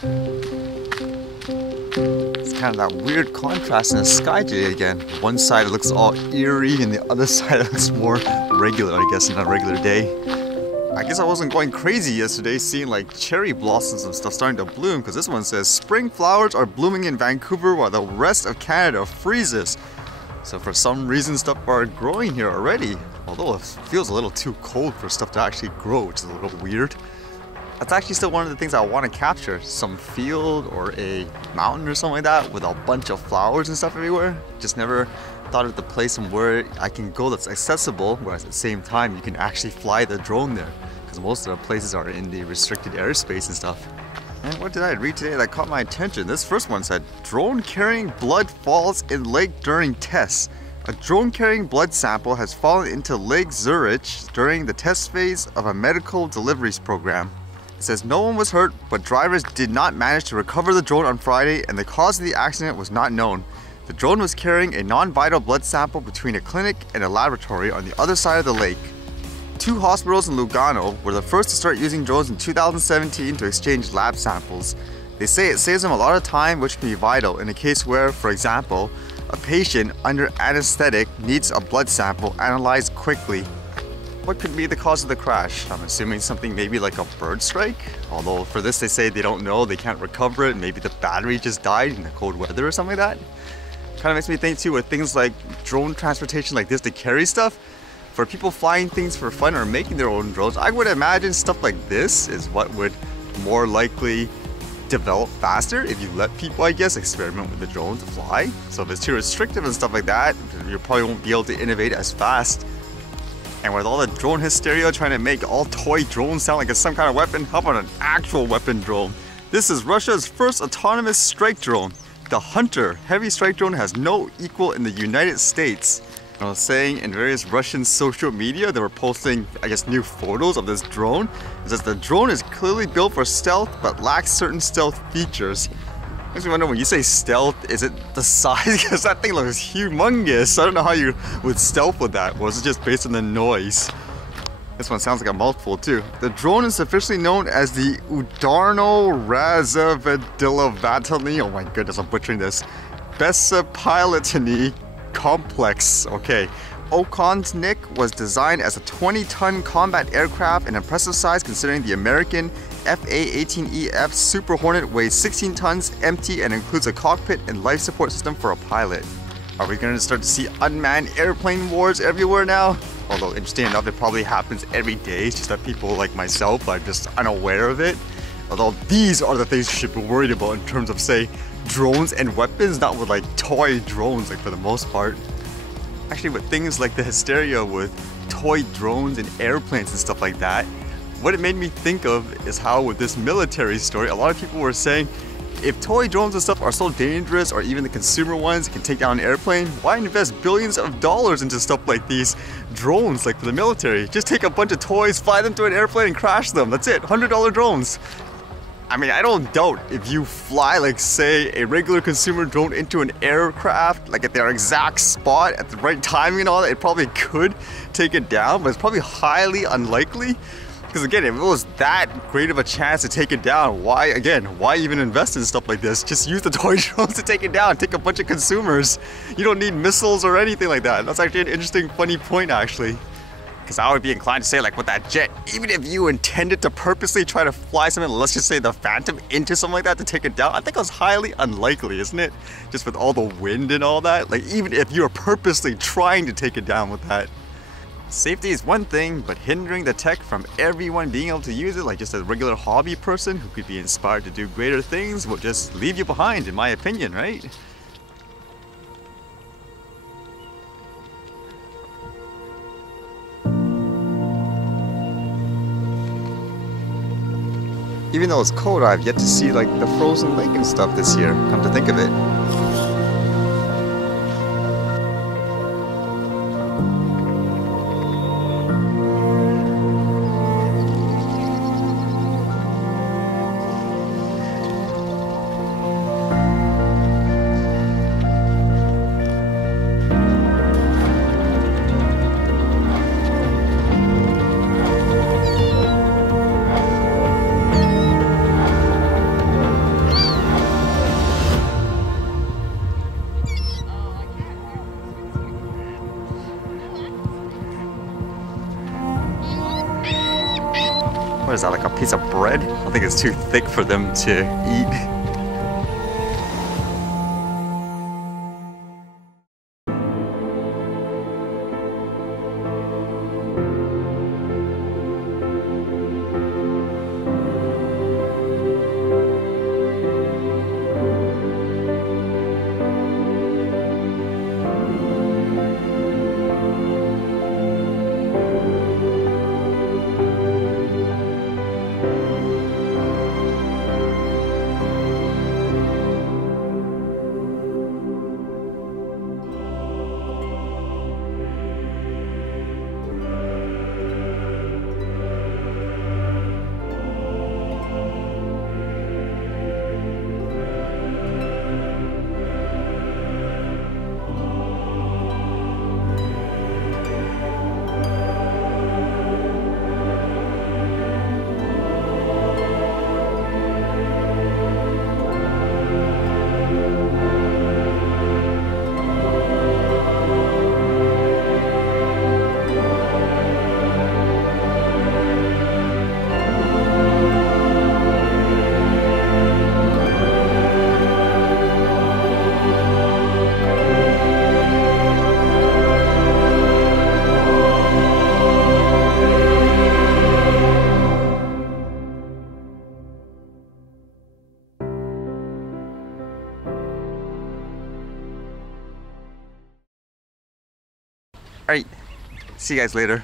It's kind of that weird contrast in the sky today again. One side it looks all eerie and the other side it looks more regular, I guess, on a regular day. I guess I wasn't going crazy yesterday seeing like cherry blossoms and stuff starting to bloom, because this one says spring flowers are blooming in Vancouver while the rest of Canada freezes. So for some reason stuff are growing here already, although it feels a little too cold for stuff to actually grow, which is a little weird. That's actually still one of the things I want to capture, some field or a mountain or something like that with a bunch of flowers and stuff everywhere. Just never thought of the place and where I can go that's accessible, whereas at the same time you can actually fly the drone there, because most of the places are in the restricted airspace and stuff. And what did I read today that caught my attention? This first one said, drone carrying blood falls in lake during tests. A drone carrying blood sample has fallen into Lake Zurich during the test phase of a medical deliveries program. It says no one was hurt, but drivers did not manage to recover the drone on Friday, and the cause of the accident was not known. The drone was carrying a non-vital blood sample between a clinic and a laboratory on the other side of the lake. 2 hospitals in Lugano were the first to start using drones in 2017 to exchange lab samples. They say it saves them a lot of time, which can be vital in a case where, for example, a patient under anesthetic needs a blood sample analyzed quickly. What could be the cause of the crash? I'm assuming something maybe like a bird strike, although for this they say they don't know, they can't recover it, maybe the battery just died in the cold weather or something like that. Kind of makes me think too with things like drone transportation like this to carry stuff. For people flying things for fun or making their own drones, I would imagine stuff like this is what would more likely develop faster if you let people, I guess, experiment with the drone to fly. So if it's too restrictive and stuff like that, you probably won't be able to innovate as fast. And with all the drone hysteria trying to make all toy drones sound like it's some kind of weapon, how about an actual weapon drone? This is Russia's first autonomous strike drone. The Hunter heavy strike drone has no equal in the United States. And I was saying in various Russian social media, they were posting, I guess, new photos of this drone. It says the drone is clearly built for stealth, but lacks certain stealth features. Makes me wonder, when you say stealth, is it the size? Because that thing looks humongous. I don't know how you would stealth with that. Or is it just based on the noise? This one sounds like a mouthful too. The drone is officially known as the Udarno Razavedilavatani, oh my goodness, I'm butchering this, Besapilotany Complex. Okay. Okonnik was designed as a 20-ton combat aircraft, an impressive size considering the American FA-18EF Super Hornet weighs 16 tons, empty, and includes a cockpit and life support system for a pilot. Are we going to start to see unmanned airplane wars everywhere now? Although interesting enough, it probably happens every day, it's just that people like myself are just unaware of it. Although these are the things you should be worried about in terms of, say, drones and weapons, not with like toy drones, like for the most part. Actually, with things like the hysteria with toy drones and airplanes and stuff like that, what it made me think of is how with this military story, a lot of people were saying, if toy drones and stuff are so dangerous, or even the consumer ones can take down an airplane, why invest billions of dollars into stuff like these drones, like for the military? Just take a bunch of toys, fly them to an airplane and crash them. That's it, $100 drones. I mean, I don't doubt if you fly, like, say, a regular consumer drone into an aircraft, like at their exact spot, at the right timing and all that, it probably could take it down, but it's probably highly unlikely. Because again, if it was that great of a chance to take it down, why even invest in stuff like this? Just use the toy drones to take it down, take a bunch of consumers. You don't need missiles or anything like that. That's actually an interesting, funny point, actually. Because I would be inclined to say, like with that jet, even if you intended to purposely try to fly something, let's just say the Phantom, into something like that to take it down, I think it was highly unlikely, isn't it? Just with all the wind and all that. Like even if you were purposely trying to take it down with that. Safety is one thing, but hindering the tech from everyone being able to use it, like just a regular hobby person who could be inspired to do greater things, will just leave you behind, in my opinion, right? Even though it's cold, I've yet to see like the frozen lake and stuff this year, come to think of it. is that, like a piece of bread? I think it's too thick for them to eat. Alright, see you guys later.